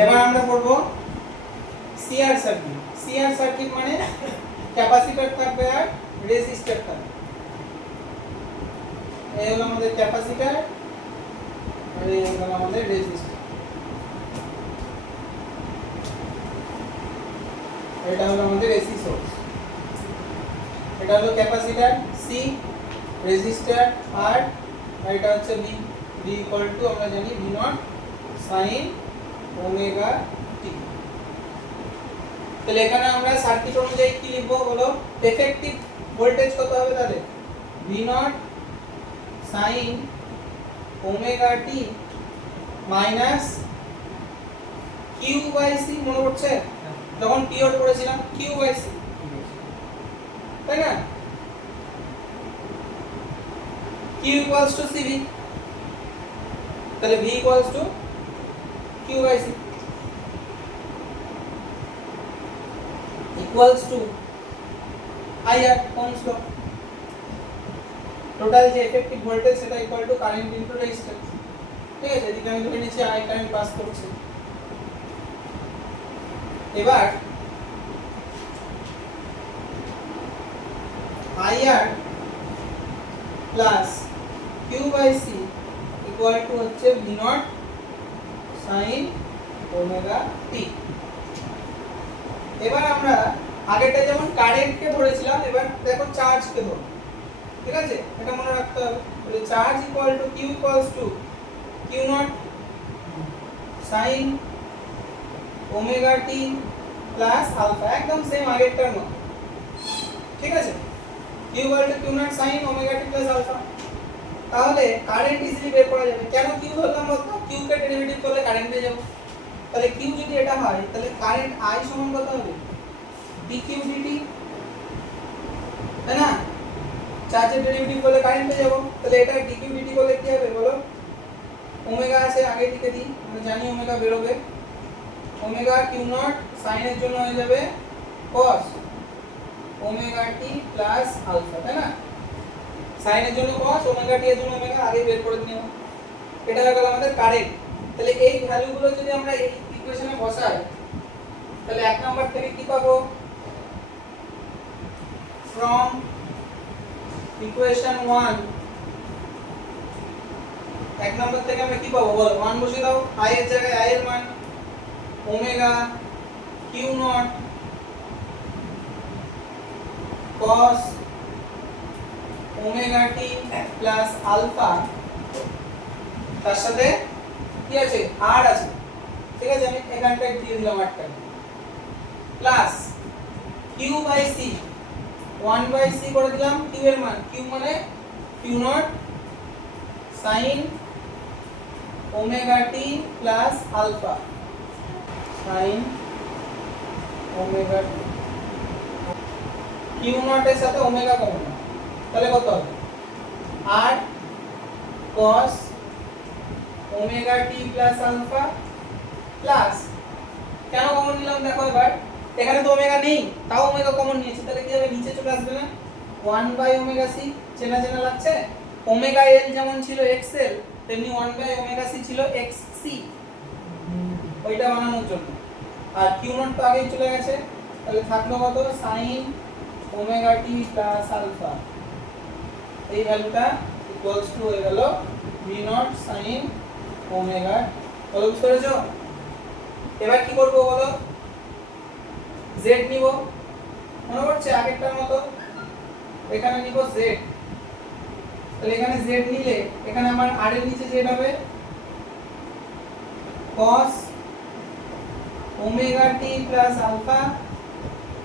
এবার আমরা করব সিআর সার্কিট। সিআর সার্কিট মানে ক্যাপাসিটর থাকবে আর রেজিস্টর থাকবে। এই হলো আমাদের ক্যাপাসিটর আর এই হলো আমাদের রেজিস্টর। এটা হলো আমাদের এসি সোর্স, এটা হলো ক্যাপাসিটর সি, রেজিস্টর আর এটা হচ্ছে ভি। ভি ইকুয়াল টু আমরা জানি ভি নট সাইন ওমেগা টি। তাহলে এখানে আমরা সার্কিট অনুযায়ী কি লিখবো বলো? এফেক্টিভ ভোল্টেজ কত হবে তাহলে? V not sine omega T minus Q by C. মনে পড়ছে যখন পিরিয়ড পড়েছিলাম? কিউ বাই সি, তাই না? কিউ ইকুয়ালস টু সিভি, তাহলে V equals to Q by C equals to IR, ohm's law. Total যে এফেক্টিভ ভোল্টেজ সেটা equal to current into resistance. ঠিক আছে, এদিকে আমি ধরে নিচ্ছি আই কারেন্ট পাস করছে। এবার IR plus Q by C equal to হচ্ছে V not sine omega T. এবার আমরা আগেরটা যেমন কারেন্টকে ধরেছিলাম, এবার দেখো চার্জকে ধরো। ঠিক আছে, এটা মনে রাখতে হবে। তাহলে charge equal to Q equals to Q naught sine omega T plus alpha, একদম সেম আগেরটার মতো। ঠিক আছে, Q equal to Q naught sine omega T plus alpha. তাহলে কারেন্ট ইজিলি বের করা যাবে। কেন কিউ ধরলাম বলতো? কিউ কে ডেরিভেটিভ করলে কারেন্ট পেয়ে যাব। তাহলে কিউ যদি এটা হয় তাহলে কারেন্ট আই সমান কত হবে? ডিকিউ ডিটি, তাই না? চার্জের ডেরিভেটিভ করলে কারেন্ট পেয়ে যাব। তাহলে এটা ডিকিউ ডিটি করলে কি হবে বলো? ওমেগা আছে আগে থেকে দিই, আমরা জানি ওমেগা বেরোবে। ওমেগা কিউ নট সাইনের জন্য হয়ে যাবে cos ওমেগা টি প্লাস আলফা, তাই না? সাইনের জন্য cos, ওমেগা টি এর জন্য ওমেগা, আগে বের করে নিও। এটা হয়ে গেল আমাদের কারেন্ট। তাহলে এই ভ্যালুগুলো যদি আমরা এই ইকুয়েশনে বসাই তাহলে এক নাম্বার থেকে কি পাবো? ফ্রম ইকুয়েশন 1 এক নাম্বার থেকে আমরা কি পাবো বলো? 1 বসিয়ে দাও, i এর জায়গায় i এর মান omega Q naught cos omega টি প্লাস আলফা, তার সাথে কি আছে? আর আছে। ঠিক আছে, আমি এখানটায় দিয়ে দিলাম আরটা, plus Q by C 1 by C করে দিলাম কিউ এর মান। কিউ মানে কিউ নট সাইন ওমেগা টি plus alpha sine omega T. Q naught এর সাথে ওমেগা কমন, তাহলে কত হবে? আর cos ওমেগা টি প্লাস আলফা প্লাস, কেন কমন নিলাম দেখো এবার? এখানে তো ওমেগা নেই, তাও ওমেগা কমন নিয়েছি, তাহলে কি হবে? নিচে চলে আসবে না? 1 বাই ওমেগা সি, চেনা চেনা লাগছে? ওমেগা এল যেমন ছিল এক্সএল, তেমনি 1 বাই ওমেগা সি ছিল এক্সসি, ওইটা বানানোর জন্য। আর কিউ নট তো আগেই চলে গেছে, তাহলে থাকলো কত? সাইন ওমেগা টি প্লাস আলফা। এই ভ্যালুটা ইকুয়ালস টু হয়ে গেল ভি নট সাইন ওমেগা। বলো বুঝতে পেরেছো? এবার কি করব বলো? জেড নিব, মনে পড়ছে আগেরটার মতো? এখানে নিব জেড। তাহলে এখানে জেড নিলে এখানে আমার আর এর নিচে জেড হবে cos ওমেগা টি প্লাস আলফা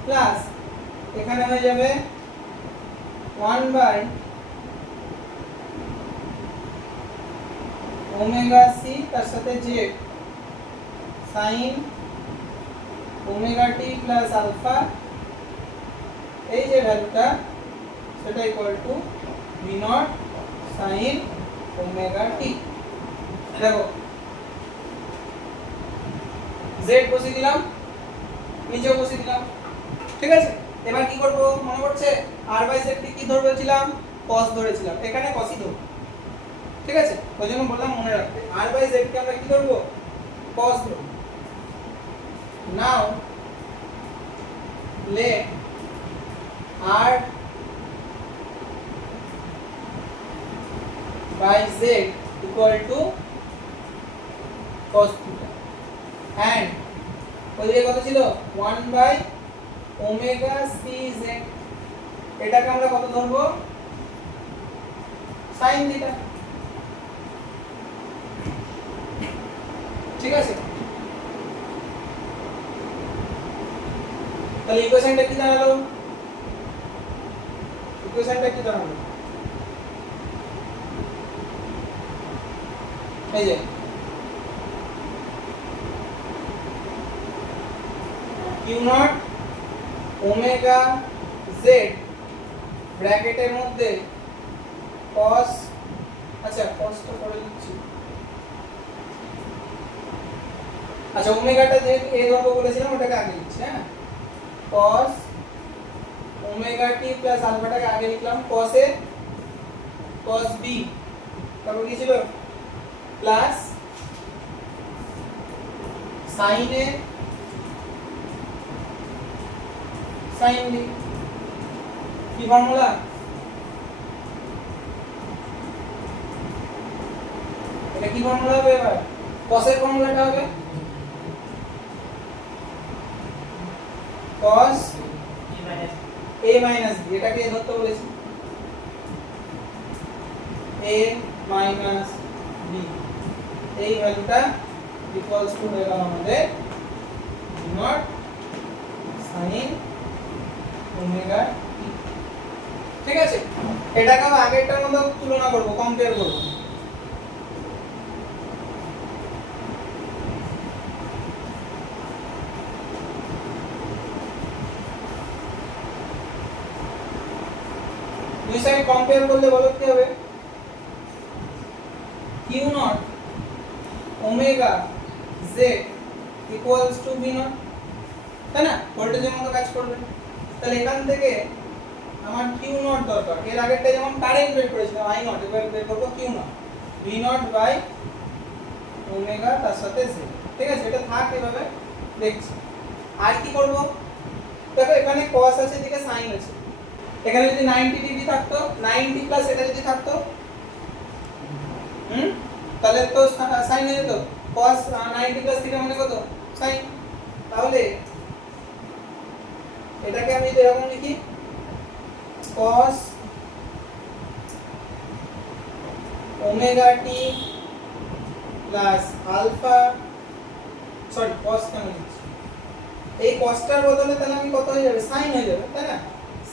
প্লাস এখানে হয়ে যাবে 1 বাই ওমেগা সি তার সাথে জেড সাইন ওমেগা টি প্লাস আলফা। এই যে ভ্যালুটা সেটা equal to v not sine omega t. দেখো জেড বসিয়ে দিলাম, নিচেও বসিয়ে দিলাম। ঠিক আছে, এবার কি করব মনে পড়ছে? আর বাই জেড কি ধরেছিলাম? cos ধরেছিলাম, এখানে cos ই ধরব। ঠিক আছে, ওই জন্য বললাম মনে রাখতে। আর বাই জেড কে আমরা কি ধরব? cos ধরব। Now let R by Z equal to cos theta and ওই যে কত ছিল 1 by omega cz, এটাকে আমরা কত ধরবো sin theta। ঠিক আছে, তাহলে ইকুয়েশনটা কি দাঁড়ালো? ইকুয়েশনটা কি দাঁড়ালো? এই যে কিউ নট ওমেগা জেড ব্র্যাকেটের মধ্যে cos, আচ্ছা cosটা করে দিচ্ছি, আচ্ছা ওমেগাটা যে এ ধরবো বলেছিলাম ওটাকে আগে লিখছি, হ্যাঁ cos ওমেগা টি প্লাস আলফাটাকে আগে লিখলাম, cos এ cos b, তারপর কি ছিল প্লাস sin এ sin b, কি ফর্মুলা? এটা কি ফর্মুলা হবে? এবার cos এর ফর্মুলাটা হবে cos a minus b, এটাকে ধরতে বলেছি a minus b, এই ভ্যালুটা ইকুয়ালস টু হয়ে গেল আমাদের d not sin omega t। ঠিক আছে, এটাকে আমি আগেরটার মধ্যে তুলনা করব, কম্পেয়ার করব। দুই সাইড কম্পেয়ার করলে বলো কি হবে? q not omega z equals to v not, তাই না? ভোল্টেজের মতো কাজ করবে। তাহলে এখান থেকে আমার q নট দরকার, এর আগেরটা যেমন কারেন্ট বের করেছিলাম i নট, এবার বের করব q naught, v naught by omega তার সাথে z। ঠিক আছে, এটা থাক এভাবে দেখছি। আর কি করব? দেখো এখানে cos আছে, এদিকে sin আছে, এখানে যদি 90 ডিগ্রি থাকতো, 90 প্লাস এটা যদি থাকতো, তাহলে তো sin হয়ে যেত, cos 90 প্লাস থিটা মানে কত sin। তাহলে এটাকে আমি যদি এরকম লিখি cos omega t plus alpha, sorry cos কেন লিখছি, এই cosটার বদলে তাহলে আমি কত হয়ে যাবে sin হয়ে যাবে, তাই না?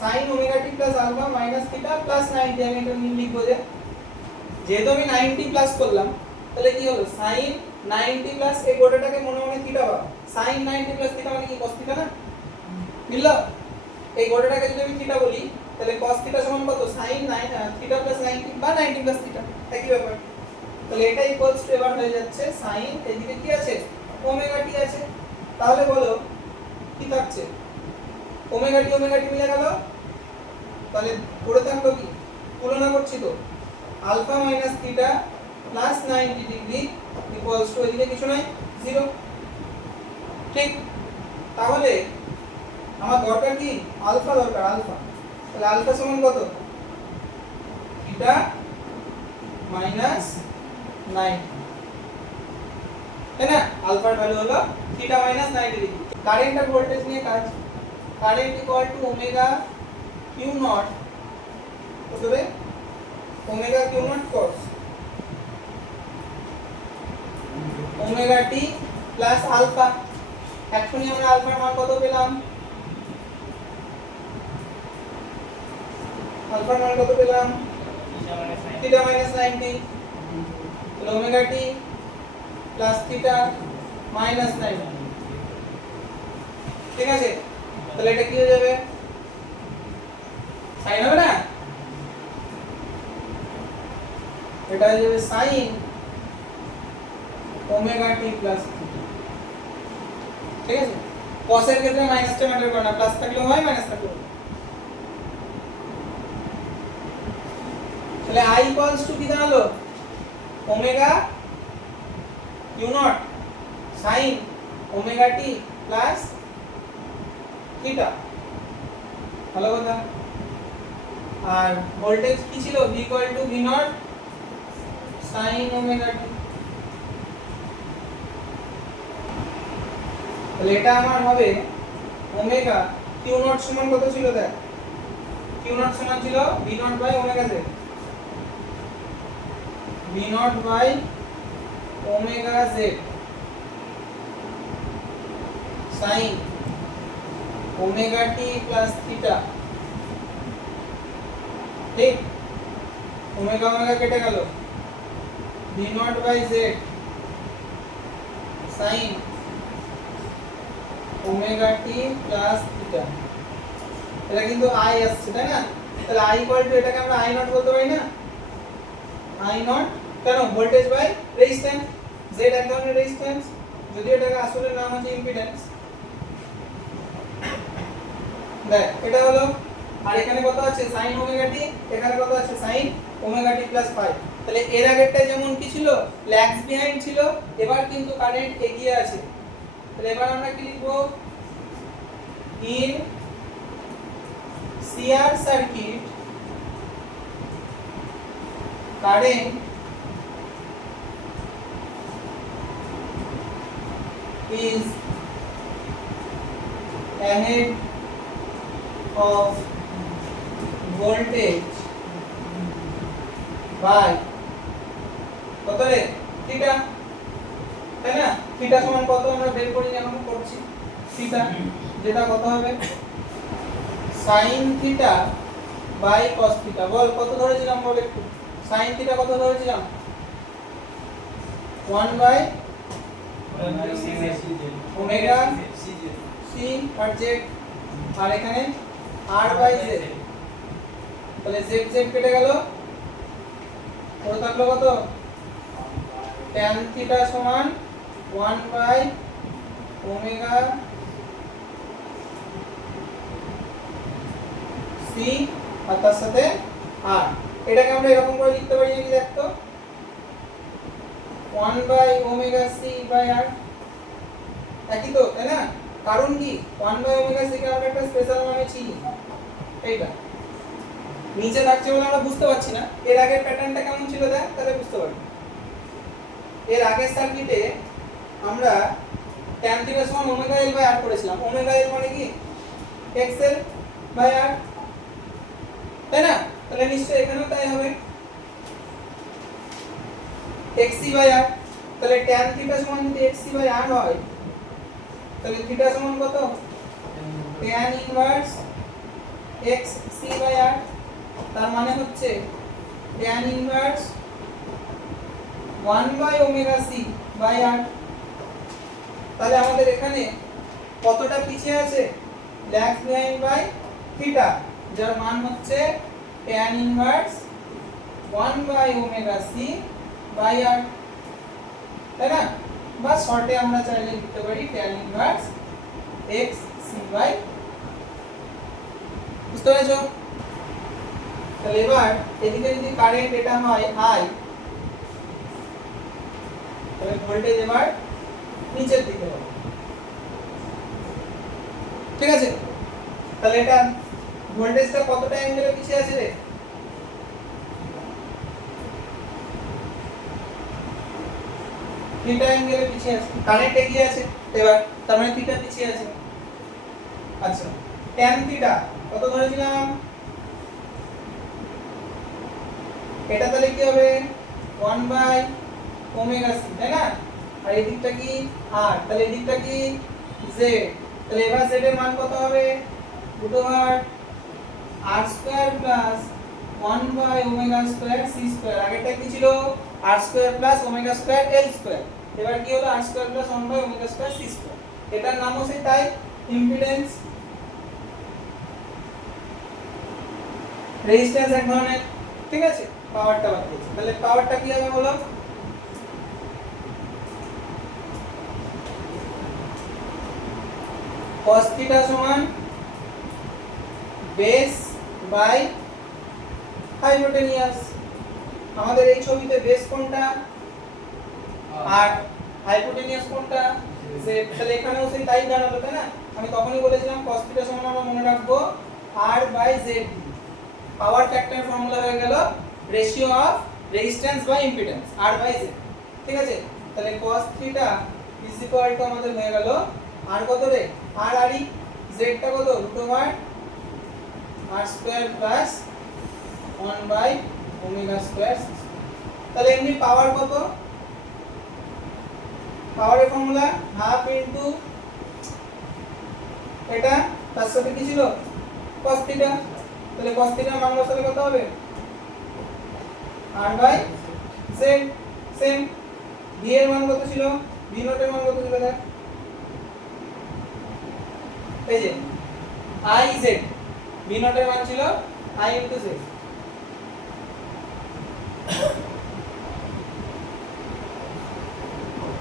sin omega t plus alpha minus theta plus 90, আমি এটা লিখবো যে যেহেতু আমি 90 প্লাস করলাম তাহলে কি হলো sin 90 প্লাস এই গোটাটাকে মনে মনে থিটা বা sin 90 প্লাস থিটা মানে কি cos থিটা না, বুঝলো? এই গোটাটাকে যদি আমি থিটা বলি তাহলে cos থিটা সমান কত sin 9 থিটা প্লাস 90 বা 90 প্লাস থিটা, একই ব্যাপার। তাহলে এটা ইকুয়ালস টু এবার হয়ে যাচ্ছে sin, এদিকে কি আছে ওমেগা t আছে, তাহলে বলো কি থাকছে ওমেগা টি মিলে গেল, তাহলে পড়ে থাকলো কি তুলনা করছি তো alpha minus theta plus 90 degree equals to এদিকে কিছু নাই 0। ঠিক, তাহলে আমার দরকার কি আলফা দরকার, আলফা। তাহলে আলফা সমান কত থিটা মাইনাস 90, তাই না? আলফার ভ্যালু হলো থিটা মাইনাস 90 ডিগ্রি। কারেন্ট আর ভোল্টেজ নিয়ে কাজ, current equal to omega Q naught, কত রে omega Q naught cos omega টি প্লাস আলফা। এখনই আমরা আলফার মান কত পেলাম, আলফার মান কত পেলাম থিটা মাইনাস 90, তাহলে omega t plus theta minus 90। ঠিক আছে, তাহলে এটা কি হয়ে যাবে sin হবে না, এটা হয়ে যাবে sin ওমেগা টি প্লাস থিটা। ঠিক আছে, cos এর ক্ষেত্রে মাইনাসটা ম্যাটার করে না, প্লাস থাকলেও হয় মাইনাস থাকলেও হয়। তাহলে i ইকুয়ালস টু কি দাঁড়ালো omega Q naught sin omega টি প্লাস থিটা, ভালো কথা। আর ভোল্টেজ কি ছিল, v equal to v naught sin omega t। তাহলে এটা আমার হবে ওমেগা কিউ নট সমান কত ছিল, দেখ কিউ নট সমান ছিল v naught by omega z, v naught by omega z sin omega t plus theta, ঠিক। ওমেগা ওমেগা কেটে গেল, v naught by z sin omega t plus theta. এটা কিন্তু i আসছে, তাই না? তাহলে i ইকুয়াল টু এটাকে আমরা i নট বলতে পারি না, i নট, কেন, ভোল্টেজ বাই রেজিস্ট্যান্স, z এক ধরনের রেজিস্ট্যান্স, যদি এটাকে আসলে নাম হচ্ছে ইম্পিডেন্স। দেখ এটা হলো, আর এখানে কত আছে sin ওমেগা t, এখানে কত আছে sin omega t plus phi. তাহলে এর আগেরটা যেমন কি ছিল, ল্যাগস বিহাইন্ড ছিল, এবার কিন্তু কারেন্ট এগিয়ে আছে। তাহলে এবার আমরা কি লিখব, in CR circuit current is ahead of voltage by কত রে, থিটা, তাই না? থিটা সমান কত আমরা বের করি, এখন করছি থিটা, যেটা কত হবে sin theta by cos theta. বল কত ধরেছিলাম, বল একটু, sin থিটা কত ধরেছিলাম, 1 বাই ওমেগা সি আর জেড, আর এখানে r বাই z। তাহলে z z কেটে গেল, পড়ে থাকলো কত, tan থিটা সমান 1 বাই ওমেগা সি আর তার সাথে r। এটাকে আমরা এরকম করে লিখতে পারি নাকি, দেখ তো, 1 by omega C by r, একই তো, তাই না? কারণ কি, 1 বাই ওমেগা সি কে আমরা একটা স্পেশাল নামে চিনি, এইটা নিচে থাকছে বলে আমরা বুঝতে পারছি না। এর আগের প্যাটার্নটা কেমন ছিল দেখ, তাহলে বুঝতে পারবি। এর আগের সার্কিটে আমরা tan থিটা সমান ওমেগা l বাই r করেছিলাম। ওমেগা l মানে কি, xl বাই r, তাই না? তাহলে নিশ্চয়ই এখানেও তাই হবে, xc বাই r। তাহলে tan থিটা সমান যদি xc বাই r হয়, তাহলে থিটা সমান কত, tan inverse xc by r। তার মানে হচ্ছে tan inverse 1 by omega c by r। তাহলে আমাদের এখানে কতটা পিছিয়ে আছে, ল্যাগস বিহাইন্ড বাই থিটা, যার মান হচ্ছে tan inverse 1 by omega c by r, তাই না? বা শর্টে আমরা চাইলে লিখতে পারি tan ইনভার্স xc বাই, বুঝতে পেরেছো? তাহলে এবার এদিকে যদি কারেন্ট এটা হয় i, তাহলে ভোল্টেজ এবার নিচের দিকে হবে, ঠিক আছে? তাহলে এটা ভোল্টেজটা কতটা অ্যাঙ্গেলে পিছিয়ে আছে রে, থিটা অ্যাঙ্গেলে পিছিয়ে আছে, কারেন্ট এগিয়ে আছে এবার, তার মানে থিটা পিছিয়ে আছে। আচ্ছা, tan থিটা কত ধরেছিলাম, এটা তাহলে কি হবে 1 বাই ওমেগা সি, তাই না? আর এই দিকটা কি r, তাহলে এই দিকটা কি z। তাহলে এবার z এর মান কত হবে, দুটো ভাগ r square plus 1 by omega square c square. আগেরটা কি ছিল, r square plus omega square l square, এবার কি হলো r square plus 1 by omega square c square. এটার নামও সেই তাই, ইম্পিডেন্স, রেজিস্ট্যান্স এক ধরনের, ঠিক আছে? পাওয়ারটা বাদ দিয়েছি, তাহলে পাওয়ারটা কি হবে বলো, cos থিটা সমান বেস বাই হাইপোটেনিয়াস। আমাদের এই ছবিতে বেস কোনটা, r, হাইপোটেনিয়াস কোনটা z। তাহলে এখানেও সেই তাই দাঁড়ালো তাই না। আমি তখনই বলেছিলাম cos থিটা সমান আমরা মনে রাখবো r by z। Power factor formula হয়ে গেল ratio of resistance by impedance r by z। ঠিক আছে, তাহলে cos theta is equal to আমাদের হয়ে গেল r কত রে, r আর z টা কত root over r square plus 1 by omega square. তাহলে এমনি পাওয়ার কত, পাওয়ারের ফর্মুলা হাফ ইনটু এটা তার সাথে কি ছিল cos থিটা। তাহলে cos থিটার মান বসালে কত হবে r by z। Same v এর মান কত ছিল, v নট এর মান কত ছিল দেখ, এই যে i z, v নট এর মান ছিল i ইনটু z।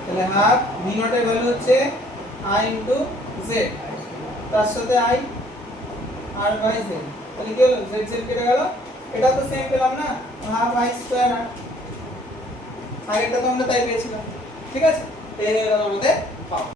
তাহলে হাফ v নট এর ভ্যালু হচ্ছে i ইনটু z, তার সাথে i r বাই z। তাহলে কি হলো z z কেটে গেল, এটা তো সেম পেলাম না, হাফ i স্কয়ার r, আগেরটা তো আমরা তাই পেয়েছিলাম। ঠিক আছে, এই হয়ে গেল আমাদের পাওয়ার।